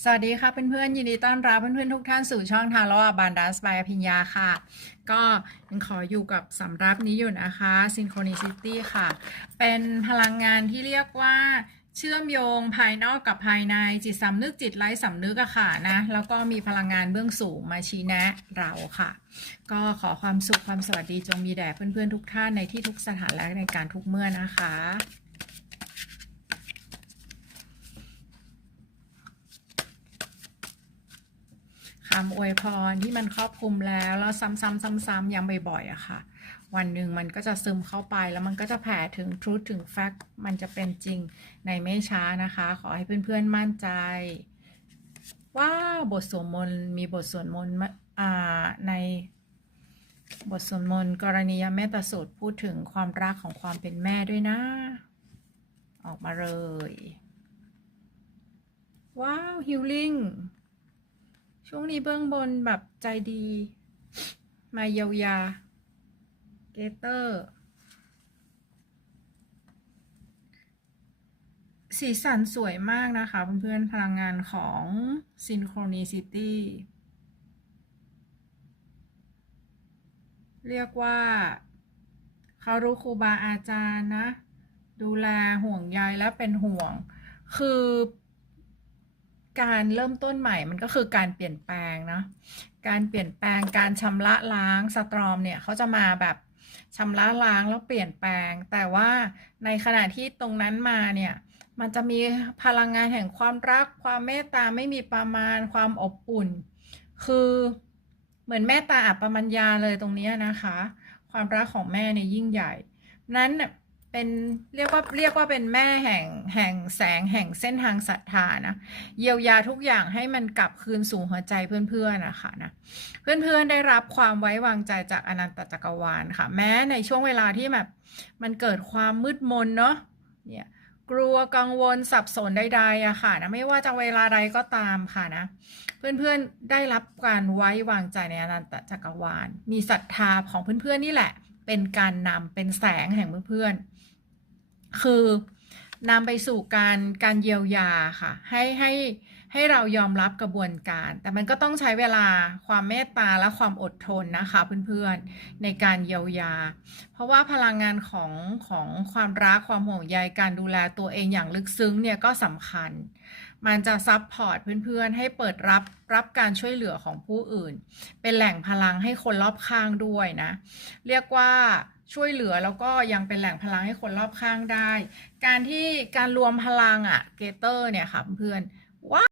สวัสดีค่ะเพื่อนๆยินดีต้อนรับเพื่อนๆทุกท่านสู่ช่องทางโลกบานดัสบายพิญญาค่ะ ก็ยังขออยู่กับสำรับนี้อยู่นะคะ Synchronicity ค่ะ เป็นพลังงานที่เรียกว่าเชื่อมโยงภายนอกกับภายในจิตสำนึกจิตไร้สำนึกอะค่ะนะแล้วก็มีพลังงานเบื้องสูงมาชี้แนะเราค่ะ ก็ขอความสุขความสวัสดีจงมีแด่เพื่อนๆทุกท่านในที่ทุกสถานและในการทุกเมื่อนะคะ คำอวยพรที่มันครอบคลุมแล้วแล้วซ้ำๆซ้ำๆย้ำบ่อยๆอะค่ะ วันหนึ่งมันก็จะซึมเข้าไปแล้วมันก็จะแผ่ถึง truth ถึง fact มันจะเป็นจริงในไม่ช้านะคะ ขอให้เพื่อนๆมั่นใจว้าบทสวดมนต์มีบทสวดมนต์ในบทสวดมนต์กรณียเมตตาสูตรพูดถึงความรักของความเป็นแม่ด้วยนะ ออกมาเลย ว้าวฮิลลิ่ง ช่วงนี้เบื้องบนแบบใจดี มาเยียวยา เกเตอร์สีสันสวยมากนะคะ เพื่อนๆพลังงานของ Synchronicity เรียกว่าเขารู้ครูบาอาจารย์นะ ดูแลห่วงใยและเป็นห่วง คือ การเริ่มต้นใหม่มันก็คือการเปลี่ยนแปลงเนาะการเปลี่ยนแปลงการชำระล้างสตรอมเนี่ยเขาจะมาแบบชำระล้างแล้วเปลี่ยนแปลง แต่ว่าในขณะที่ตรงนั้นมาเนี่ยมันจะมีพลังงานแห่งความรัก ความเมตตาไม่มีประมาณความอบอุ่น คือเหมือนแม่ตาอัปปมัญญาเลยตรงนี้นะคะ ความรักของแม่เนี่ยยิ่งใหญ่ นั้นน่ะ เป็นเรียกว่าเรียกว่าเป็นแม่แห่งแห่งแสงแห่งเส้นทางศรัทธานะเยียวยาทุกอย่างให้มันกลับคืนสู่หัวใจเพื่อนๆนะคะนะเพื่อนๆได้รับความไว้วางใจจากอนันตจักรวาลค่ะ แม้ในช่วงเวลาที่แบบมันเกิดความมืดมนเนาะเนี่ยกลัวกังวลสับสนใดๆอะค่ะนะไม่ว่าจะเวลาใดก็ตามค่ะนะเพื่อนๆได้รับการไว้วางใจในอนันตจักรวาล มีศรัทธาของเพื่อนๆนี่แหละ เป็นการนำเป็นแสงแห่งเพื่อนๆคือนำไปสู่การการเยียวยาค่ะให้ให้ให้เรายอมรับกระบวนการ แต่มันก็ต้องใช้เวลาความเมตตาและความอดทนนะคะเพื่อนๆในการเยียวยา เพราะว่าพลังงานของของความรักความห่วงใยการดูแลตัวเองอย่างลึกซึ้งเนี่ยก็สำคัญ มันจะซับพอร์ตเพื่อนๆ ให้เปิดรับรับการช่วยเหลือของผู้อื่น เป็นแหล่งพลังให้คนรอบข้างด้วยนะ เรียกว่าช่วยเหลือแล้วก็ยังเป็นแหล่งพลังให้คนรอบข้างได้ การที่การรวมพลังอะเกเตอร์เนี่ยค่ะเพื่อนว้า